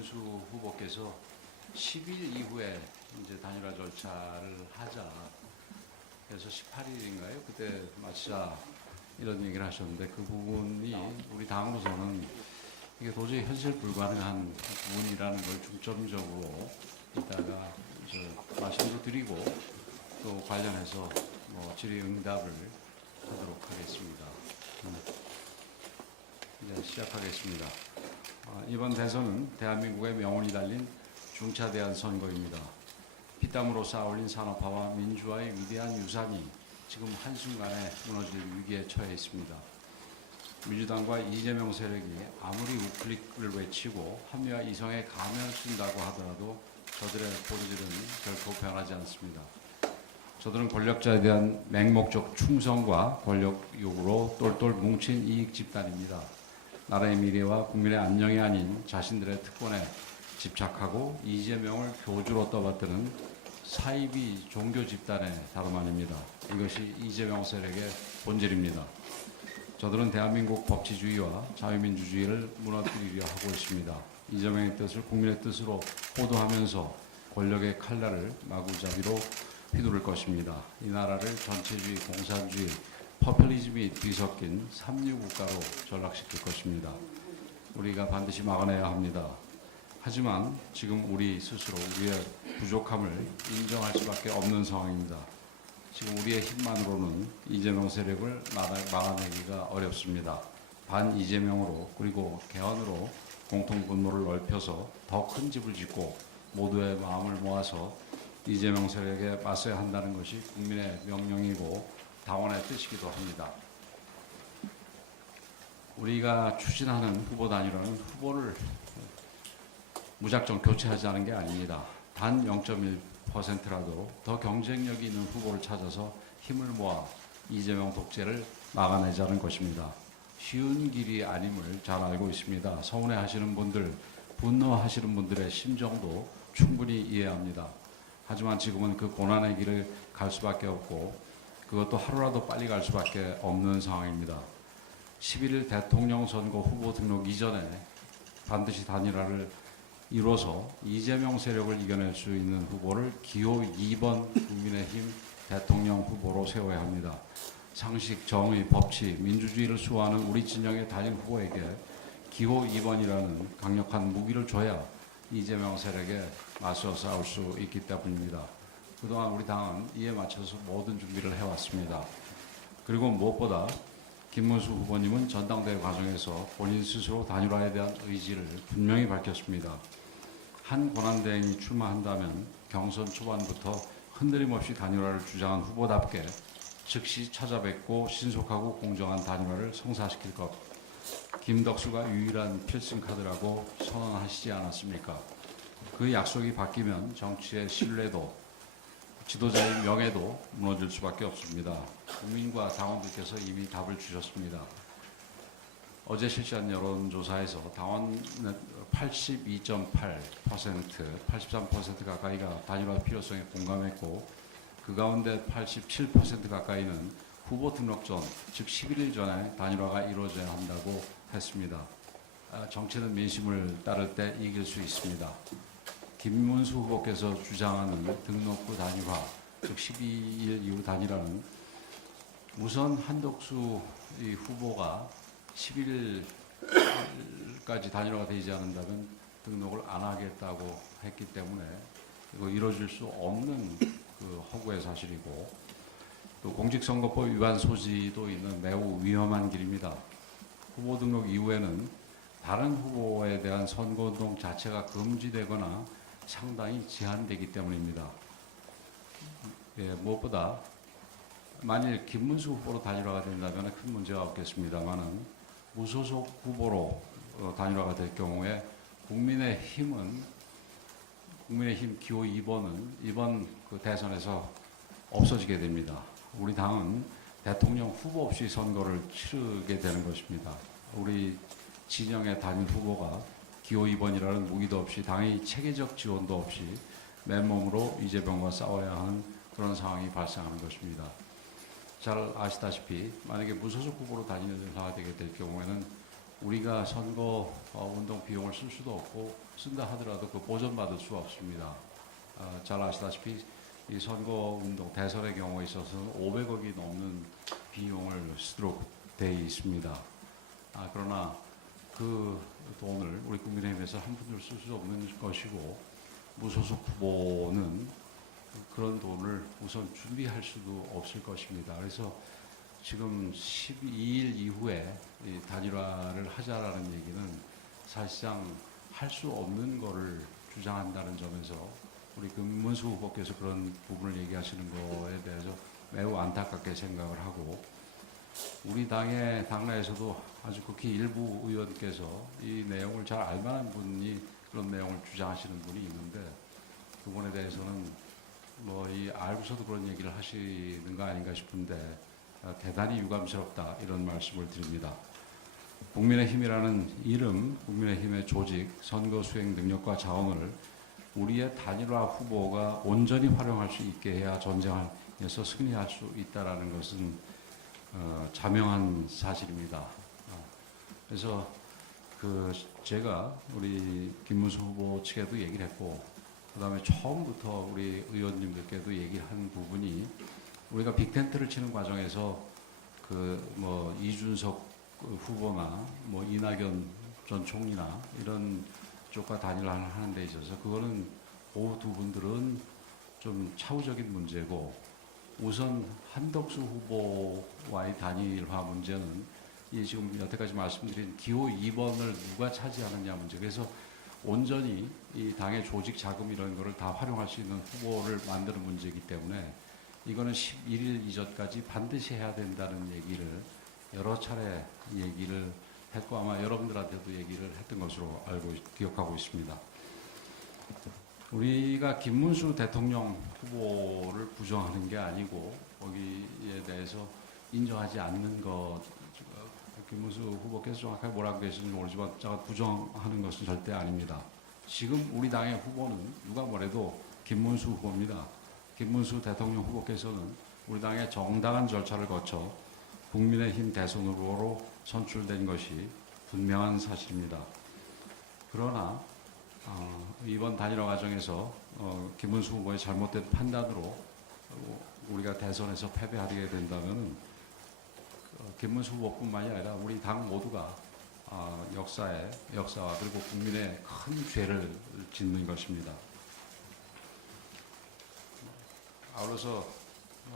김문수 후보께서 10일 이후에 이제 단일화 절차를 하자. 그래서 18일인가요? 그때 마치자 이런 얘기를 하셨는데 그 부분이 우리 당으로서는 이게 도저히 현실 불가능한 부분이라는 걸 중점적으로 이따가 말씀도 드리고 또 관련해서 질의응답을 하도록 하겠습니다. 이제 시작하겠습니다. 이번 대선은 대한민국의 명운이 달린 중차대한 선거입니다. 피땀으로 쌓아올린 산업화와 민주화의 위대한 유산이 지금 한순간에 무너질 위기에 처해 있습니다. 민주당과 이재명 세력이 아무리 우클릭을 외치고 합리화 이성에 가면을 쓴다고 하더라도 저들의 본질은 결코 변하지 않습니다. 저들은 권력자에 대한 맹목적 충성과 권력욕으로 똘똘 뭉친 이익 집단입니다. 나라의 미래와 국민의 안녕이 아닌 자신들의 특권에 집착하고 이재명을 교주로 떠받드는 사이비 종교 집단의 다름 아닙니다. 이것이 이재명 세력의 본질입니다. 저들은 대한민국 법치주의와 자유민주주의를 무너뜨리려 하고 있습니다. 이재명의 뜻을 국민의 뜻으로 호도하면서 권력의 칼날을 마구잡이로 휘두를 것입니다. 이 나라를 전체주의, 공산주의, 퍼퓰리즘이 뒤섞인 삼류국가로 전락시킬 것입니다. 우리가 반드시 막아내야 합니다. 하지만 지금 우리 스스로 우리의 부족함을 인정할 수밖에 없는 상황입니다. 지금 우리의 힘만으로는 이재명 세력을 막아내기가 어렵습니다. 반 이재명으로 그리고 개헌으로 공통 분모를 넓혀서 더 큰 집을 짓고 모두의 마음을 모아서 이재명 세력에 맞서야 한다는 것이 국민의 명령이고 당원의 뜻이기도 합니다. 우리가 추진하는 후보 단일화는 후보를 무작정 교체하자는 게 아닙니다. 단 0.1%라도 더 경쟁력이 있는 후보를 찾아서 힘을 모아 이재명 독재를 막아내자는 것입니다. 쉬운 길이 아님을 잘 알고 있습니다. 서운해하시는 분들, 분노하시는 분들의 심정도 충분히 이해합니다. 하지만 지금은 그 고난의 길을 갈 수밖에 없고 그것도 하루라도 빨리 갈 수밖에 없는 상황입니다. 11일 대통령 선거 후보 등록 이전에 반드시 단일화를 이뤄서 이재명 세력을 이겨낼 수 있는 후보를 기호 2번 국민의힘 대통령 후보로 세워야 합니다. 상식, 정의, 법치, 민주주의를 수호하는 우리 진영의 단일 후보에게 기호 2번이라는 강력한 무기를 줘야 이재명 세력에 맞서 싸울 수 있기 때문입니다. 그동안 우리 당은 이에 맞춰서 모든 준비를 해왔습니다. 그리고 무엇보다 김문수 후보님은 전당대회 과정에서 본인 스스로 단일화에 대한 의지를 분명히 밝혔습니다. 한 권한대행이 출마한다면 경선 초반부터 흔들림 없이 단일화를 주장한 후보답게 즉시 찾아뵙고 신속하고 공정한 단일화를 성사시킬 것. 김덕수가 유일한 필승 카드라고 선언하시지 않았습니까? 그 약속이 바뀌면 정치의 신뢰도, 지도자의 명예도 무너질 수밖에 없습니다. 국민과 당원들께서 이미 답을 주셨습니다. 어제 실시한 여론조사에서 당원 82.8%, 83% 가까이가 단일화 필요성에 공감했고 그 가운데 87% 가까이는 후보 등록 전, 즉 11일 전에 단일화가 이루어져야 한다고 했습니다. 정치는 민심을 따를 때 이길 수 있습니다. 김문수 후보께서 주장하는 등록부 단일화, 즉 12일 이후 단일화는 우선 한덕수 후보가 11일까지 단일화가 되지 않는다면 등록을 안 하겠다고 했기 때문에 이거 이루어질 수 없는 그 허구의 사실이고 또 공직선거법 위반 소지도 있는 매우 위험한 길입니다. 후보 등록 이후에는 다른 후보에 대한 선거운동 자체가 금지되거나 상당히 제한되기 때문입니다. 무엇보다 만일 김문수 후보로 단일화가 된다면 큰 문제가 없겠습니다만은 무소속 후보로 단일화가 될 경우에 국민의힘 기호 2번은 이번 그 대선에서 없어지게 됩니다. 우리 당은 대통령 후보 없이 선거를 치르게 되는 것입니다. 우리 진영의 단일 후보가 기호 2번이라는 무기도 없이 당의 체계적 지원도 없이 맨몸으로 이재명과 싸워야 하는 그런 상황이 발생하는 것입니다. 잘 아시다시피 만약에 무소속 후보로 단일화가 되게 될 경우에는 우리가 선거 운동 비용을 쓸 수도 없고 쓴다 하더라도 그 보전받을 수 없습니다. 잘 아시다시피 이 선거 운동 대선의 경우에 있어서는 500억이 넘는 비용을 쓰도록 되어 있습니다. 그러나 그 돈을 우리 국민의힘에서 한 푼도 쓸 수 없는 것이고 무소속 후보는 그런 돈을 우선 준비할 수도 없을 것입니다. 그래서 지금 12일 이후에 이 단일화를 하자라는 얘기는 사실상 할 수 없는 거를 주장한다는 점에서 우리 김문수 후보께서 그런 부분을 얘기하시는 거에 대해서 매우 안타깝게 생각을 하고, 우리 당의 당내에서도 아주 극히 일부 의원께서 이 내용을 잘 알만한 분이 그런 내용을 주장하시는 분이 있는데, 그분에 대해서는 뭐 이 알고서도 그런 얘기를 하시는 거 아닌가 싶은데 대단히 유감스럽다, 이런 말씀을 드립니다. 국민의힘이라는 이름, 국민의힘의 조직, 선거 수행 능력과 자원을 우리의 단일화 후보가 온전히 활용할 수 있게 해야 전쟁에서 승리할 수 있다는 것은 자명한 사실입니다. 그래서 제가 우리 김문수 후보 측에도 얘기를 했고, 그다음에 처음부터 우리 의원님들께도 얘기한 부분이, 우리가 빅텐트를 치는 과정에서 이준석 후보나 이낙연 전 총리나 이런 쪽과 단일화를 하는 데 있어서 그거는 그 두 분들은 좀 차후적인 문제고, 우선 한덕수 후보와의 단일화 문제는 이 지금 여태까지 말씀드린 기호 2번을 누가 차지하느냐 문제. 그래서 온전히 이 당의 조직 자금 이런 거를 다 활용할 수 있는 후보를 만드는 문제이기 때문에 이거는 11일 이전까지 반드시 해야 된다는 얘기를 여러 차례 얘기를 했고, 아마 여러분들한테도 얘기를 했던 것으로 기억하고 있습니다. 우리가 김문수 대통령 후보를 부정하는 게 아니고 거기에 대해서 인정하지 않는 것, 김문수 후보께서 정확하게 뭐라고 계시는지 모르지만 제가 부정하는 것은 절대 아닙니다. 지금 우리 당의 후보는 누가 뭐래도 김문수 후보입니다. 김문수 대통령 후보께서는 우리 당의 정당한 절차를 거쳐 국민의힘 대선 후보로 선출된 것이 분명한 사실입니다. 그러나 이번 단일화 과정에서 김문수 후보의 잘못된 판단으로 우리가 대선에서 패배하게 된다면 김문수 후보뿐만이 아니라 우리 당 모두가 역사와 그리고 국민의 큰 죄를 짓는 것입니다. 아울러서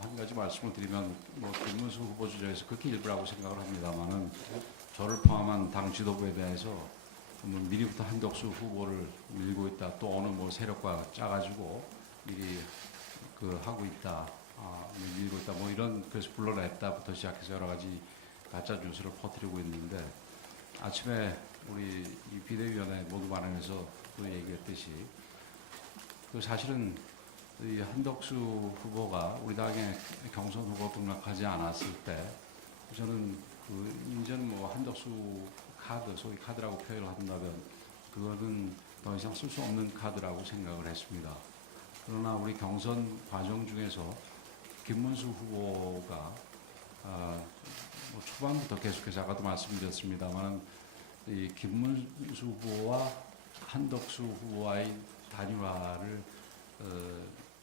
한 가지 말씀을 드리면, 김문수 후보 주자에서 극히 일부라고 생각을 합니다만은, 저를 포함한 당 지도부에 대해서 미리부터 한덕수 후보를 밀고 있다, 또 어느 세력과 짜가지고 미리 하고 있다, 밀고 있다, 이런, 그래서 불러냈다부터 시작해서 여러 가지 가짜 뉴스를 퍼뜨리고 있는데, 아침에 우리 이 비대위원회 모두 반응에서 또 얘기했듯이 사실은 이 한덕수 후보가 우리 당의 경선 후보 등록하지 않았을 때, 저는 이제는 한덕수 카드, 소위 카드라고 표현을 한다면 그거는 더 이상 쓸 수 없는 카드라고 생각을 했습니다. 그러나 우리 경선 과정 중에서 김문수 후보가 초반부터 계속해서 아까도 말씀드렸습니다만, 이 김문수 후보와 한덕수 후보와의 단일화를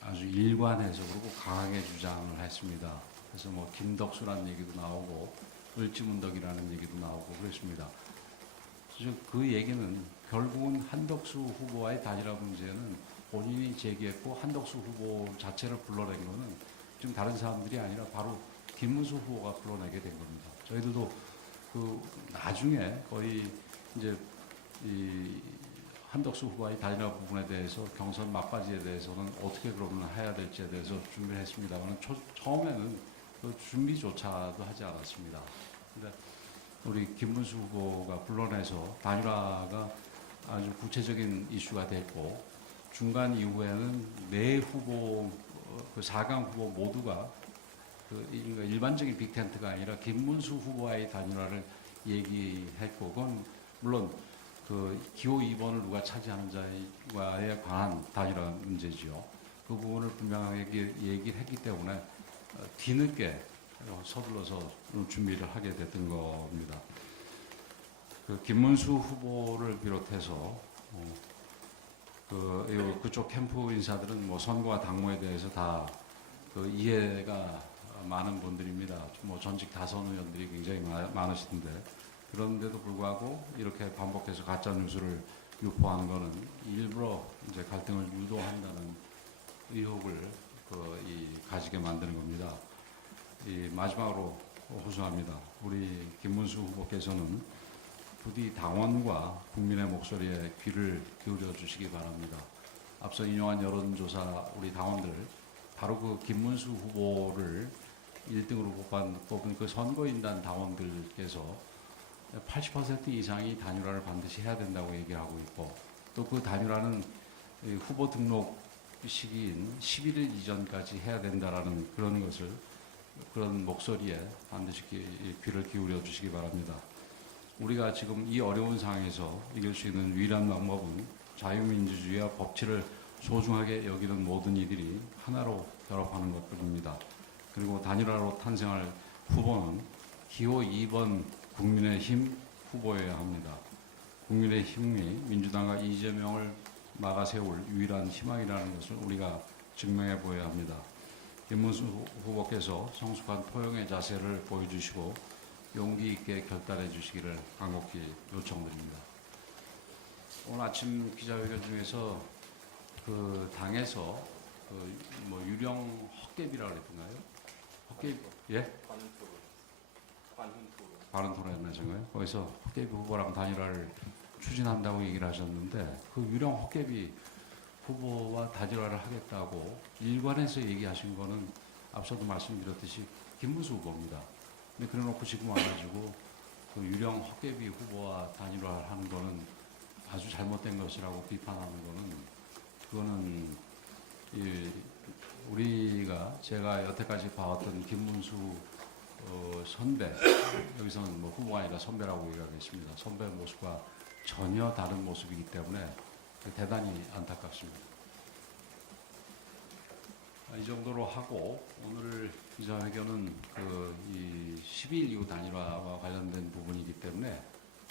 아주 일관해서 강하게 주장을 했습니다. 그래서 김덕수라는 얘기도 나오고 을지문덕이라는 얘기도 나오고 그랬습니다. 그래서 그 얘기는 결국은 한덕수 후보와의 단일화 문제는 본인이 제기했고, 한덕수 후보 자체를 불러낸 거는 지금 다른 사람들이 아니라 바로 김문수 후보가 불러내게 된 겁니다. 저희들도 나중에 거의 이제 이 한덕수 후보와의 단일화 부분에 대해서, 경선 막바지에 대해서는 어떻게 그러면 해야 될지에 대해서 준비를 했습니다만, 처음에는 그 준비조차도 하지 않았습니다. 근데 우리 김문수 후보가 불러내서 단일화가 아주 구체적인 이슈가 됐고, 중간 이후에는 네 후보, 4강 후보 모두가 일반적인 빅텐트가 아니라 김문수 후보와의 단일화를 얘기했고, 그건 물론 기호 2번을 누가 차지하는지에 관한 단일화 문제지요. 그 부분을 분명하게 얘기를 했기 때문에 뒤늦게 서둘러서 준비를 하게 됐던 겁니다. 그 김문수 후보를 비롯해서 그쪽 캠프 인사들은 뭐 선거와 당무에 대해서 다 그 이해가 많은 분들입니다. 뭐 전직 다선 의원들이 굉장히 많으신데 그런데도 불구하고 이렇게 반복해서 가짜 뉴스를 유포하는 것은 일부러 이제 갈등을 유도한다는 의혹을 가지게 만드는 겁니다. 마지막으로 호소합니다. 우리 김문수 후보께서는 부디 당원과 국민의 목소리에 귀를 기울여 주시기 바랍니다. 앞서 인용한 여론조사 우리 당원들 바로 그 김문수 후보를 1등으로 뽑은 그 선거인단 당원들께서 80% 이상이 단일화를 반드시 해야 된다고 얘기하고 있고 또 그 단일화는 후보 등록 시기인 11일 이전까지 해야 된다라는 그런 목소리에 반드시 귀를 기울여 주시기 바랍니다. 우리가 지금 이 어려운 상황에서 이길 수 있는 유일한 방법은 자유민주주의와 법치를 소중하게 여기는 모든 이들이 하나로 결합하는 것뿐입니다. 그리고 단일화로 탄생할 후보는 기호 2번 국민의힘 후보여야 합니다. 국민의힘이 민주당과 이재명을 막아 세울 유일한 희망이라는 것을 우리가 증명해 보여야 합니다. 김문수 후보께서 성숙한 포용의 자세를 보여주시고 용기 있게 결단해 주시기를 간곡히 요청드립니다. 오늘 아침 기자회견 중에서 그 당에서 뭐 유령 헛개비라고 그랬던가요? 헛개비, 예? 바른 토론 하신가요? 거기서 헛개비 후보랑 단일화를 추진한다고 얘기를 하셨는데 그 유령 헛개비 후보와 단일화를 하겠다고 일관해서 얘기하신 거는 앞서도 말씀드렸듯이 김문수 후보입니다. 근데 그래 놓고 지금 와가지고 그 유령 헛개비 후보와 단일화를 하는 거는 아주 잘못된 것이라고 비판하는 그거는 제가 여태까지 봐왔던 김문수 선배, 여기서는 뭐 후보가 아니라 선배라고 얘기하겠습니다. 선배 모습과 전혀 다른 모습이기 때문에 대단히 안타깝습니다. 이 정도로 하고 오늘 기자회견은 이 12일 이후 단일화와 관련된 부분이기 때문에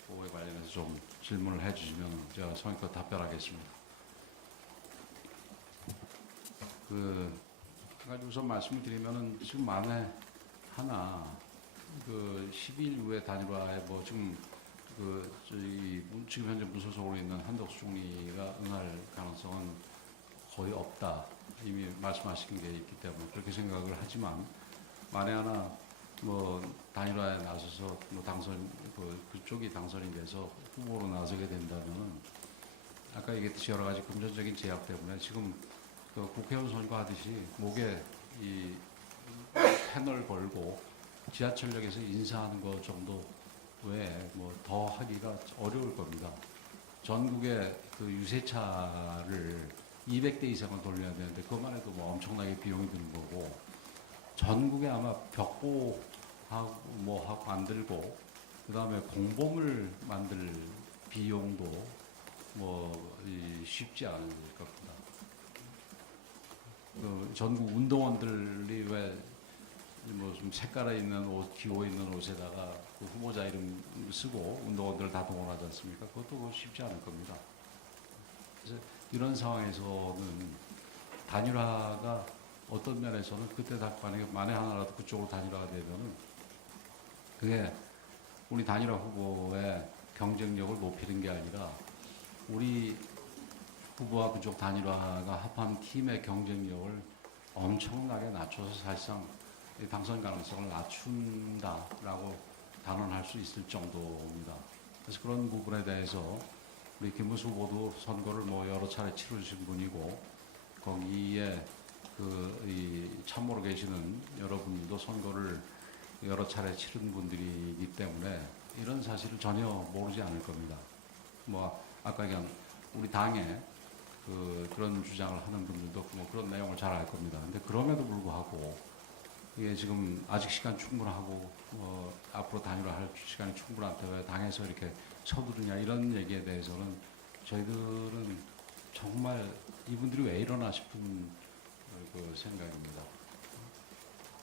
그거에 관련해서 좀 질문을 해주시면 제가 성의껏 답변하겠습니다. 우선 말씀을 드리면은 지금 만에 하나 12일 이후에 단일화에 뭐 지금 지금 현재 무소속으로 있는 한덕수 총리가 응할 가능성은 거의 없다. 이미 말씀하신 게 있기 때문에 그렇게 생각을 하지만 만에 하나 뭐 단일화에 나서서 뭐 그쪽이 당선이 돼서 후보로 나서게 된다면은 아까 얘기했듯이 여러 가지 금전적인 제약 때문에 지금 국회의원 선거하듯이 목에 이 패널 걸고 지하철역에서 인사하는 것 정도 외에 뭐 더 하기가 어려울 겁니다. 전국에 유세차를 200대 이상은 돌려야 되는데 그것만 해도 뭐 엄청나게 비용이 드는 거고 전국에 아마 벽보하고 하고 만들고 그 다음에 공범을 만들 비용도 쉽지 않을 겁니다. 전국 운동원들이 좀 색깔에 있는 옷, 기호 있는 옷에다가 후보자 이름 쓰고 운동원들을 다 동원하지 않습니까? 그것도 쉽지 않을 겁니다. 그래서 이런 상황에서는 단일화가 어떤 면에서는 그때 만에 하나라도 그쪽으로 단일화가 되면은 그게 우리 단일화 후보의 경쟁력을 높이는 게 아니라 우리 후보와 그쪽 단일화가 합한 팀의 경쟁력을 엄청나게 낮춰서 사실상 당선 가능성을 낮춘다라고 단언할 수 있을 정도입니다. 그래서 그런 부분에 대해서 우리 김문수 후보도 선거를 여러 차례 치르신 분이고 거기에 참모로 계시는 여러분들도 선거를 여러 차례 치른 분들이기 때문에 이런 사실을 전혀 모르지 않을 겁니다. 아까 얘기한 우리 당에 그런 주장을 하는 분들도 그런 내용을 잘 알 겁니다. 근데 그럼에도 불구하고 이게 지금 아직 시간 충분하고 앞으로 단일화할 시간이 충분한데 왜 당에서 이렇게 서두르냐 이런 얘기에 대해서는 저희들은 정말 이분들이 왜 이러나 싶은 생각입니다.